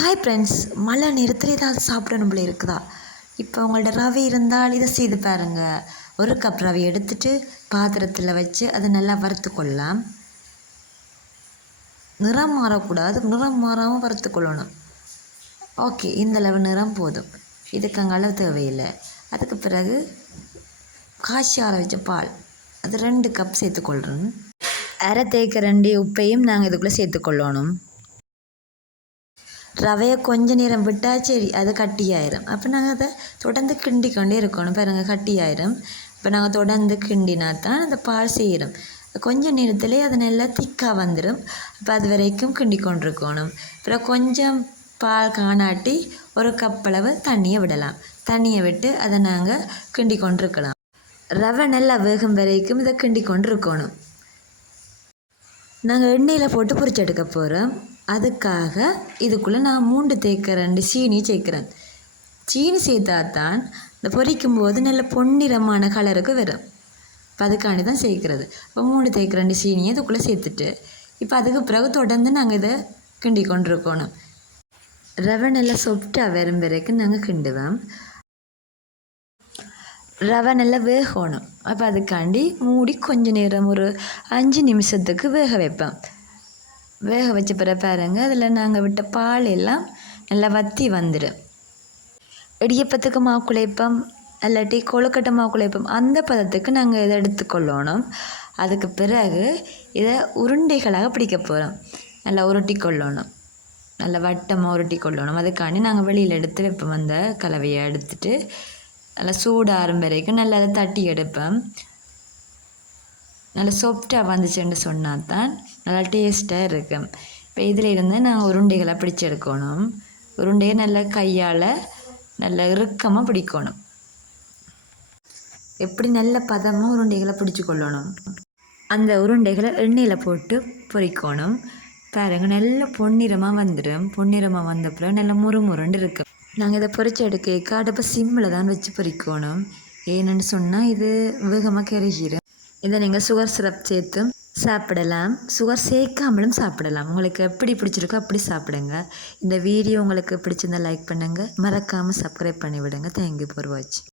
Hi friends மழை நேரத்தில் ஏதாவது சாப்பிடணும் போல இருக்குதா? இப்போ உங்கள்ட்ட ரவை இருந்தால் இதை செய்து பாருங்க. ஒரு கப் ரவை எடுத்துட்டு பாத்திரத்தில் வச்சு அதை நல்லா வறுத்து கொள்ளலாம். நிறம் மாறக்கூடாது நிறம் மாறாமல் வறுத்து கொள்ளணும். ஓகே இந்த அளவு நிறம் போதும். இதுக்கு அங்கே அளவு தேவையில்லை. அதுக்கு பிறகு காய்ச்சி ஆற வச்ச பால். அது ரெண்டு கப் சேர்த்துக்கொள்கிறேன் அரை தேய்க்க ரெண்டு உப்பையும் நாங்கள் இதுக்குள்ளே சேர்த்துக்கொள்ளணும் ரவையை கொஞ்சம் நேரம் விட்டால் சரி அது கட்டியாயிரும். அப்போ நாங்கள் அதை தொடர்ந்து கிண்டி கொண்டே இருக்கணும். பாருங்க கட்டியாயிரும். இப்போ நாங்கள் தொடர்ந்து கிண்டினா தான் அந்த பால் செய்கிறோம் கொஞ்சம் நேரத்திலே அது நல்லா திக்காக வந்துடும் அப்போ அது வரைக்கும் கிண்டி கொண்டிருக்கணும் அப்புறம் கொஞ்சம் பால் காணாட்டி ஒரு கப்பளவு தண்ணியை விடலாம். தண்ணியை விட்டு அதை நாங்கள் கிண்டி கொண்டிருக்கலாம் ரவை நல்லா வேகும் வரைக்கும் இதை கிண்டி கொண்டு இருக்கணும் நாங்கள் எண்ணெயில் போட்டு பொரிச்சு எடுக்க போகிறோம் அதுக்காக இதுக்குள்ளே நான் மூண்டு தேய்க்கிறேன் ரெண்டு சீனி சேர்க்குறேன் சீனி சேர்த்தா தான் இந்த பொரிக்கும் போது நல்ல பொன்னிறமான கலருக்கு வரும். இப்போ அதுக்காண்டி தான் சேர்க்குறது. இப்போ மூணு தேய்க்கிற ரெண்டு சீனியை இதுக்குள்ளே சேர்த்துட்டு இப்போ அதுக்கு பிறகு தொடர்ந்து நாங்கள் இதை கிண்டி கொண்டிருக்கணும். ரவை நல்லா சொப்டாக வரும் வரைக்கும் நாங்கள் கிண்டுவோம். ரவை நல்லா வேகணும். அப்போ அதுக்காண்டி மூடி கொஞ்ச நேரம் ஒரு அஞ்சு நிமிஷத்துக்கு வேக வைப்பேன் வேக வச்ச பிறகு பாருங்கள் அதில் நாங்கள் விட்ட பால் எல்லாம் நல்லா வற்றி வந்துடும் இடியப்பத்துக்கு மாவு குழைப்பம் இல்லாட்டி கொழுக்கட்டை மாவு குழைப்பம் அந்த பதத்துக்கு நாங்கள் இதை எடுத்துக்கொள்ளணும். அதுக்கு பிறகு இதை உருண்டைகளாக பிடிக்க போகிறோம் நல்லா உருட்டி கொள்ளணும் நல்லா வட்டமாக உருட்டி கொள்ளணும் அதுக்காண்டி நாங்கள் வெளியில் எடுத்து வைப்போம் அந்த கலவையை எடுத்துட்டு நல்லா சூடாகும் வரைக்கும் நல்லா அதை தட்டி எடுப்பேன் நல்லா சாஃப்டாக வந்துச்சுன்னு சொன்னால் தான் நல்லா டேஸ்ட்டாக இருக்கும். இப்போ இதில் இருந்து நான் உருண்டைகளை பிடிச்சு எடுக்கணும் உருண்டையை நல்லா கையால் நல்லா இறுக்கமாக பிடிக்கணும். எப்படி நல்ல பதமாக உருண்டைகளை பிடிச்சு கொள்ளணும் அந்த உருண்டைகளை எண்ணெயில் போட்டு பொறிக்கணும் பாருங்க நல்ல பொன்னிறமாக வந்துடும் பொன்னிறமாக வந்த பிறகு நல்ல முறுமுறுண்டு இருக்கும். நாங்கள் இதை பொரிச்சு எடுக்க அடுப்பை சிம்மில் தான் வச்சு பொறிக்கணும் ஏன்னு சொன்னால் இது வேகமாக கருகிடும் இதை நீங்கள் சுகர் சிரப் சேர்த்து சாப்பிடலாம். சுகர் சேர்க்காமலும் சாப்பிடலாம். உங்களுக்கு எப்படி பிடிச்சிருக்கோ அப்படி சாப்பிடுங்க. இந்த வீடியோ உங்களுக்கு பிடிச்சிருந்தா லைக் பண்ணுங்கள் மறக்காமல் சப்ஸ்கிரைப் பண்ணி விடுங்க தேங்க்யூ ஃபார் வாட்சிங்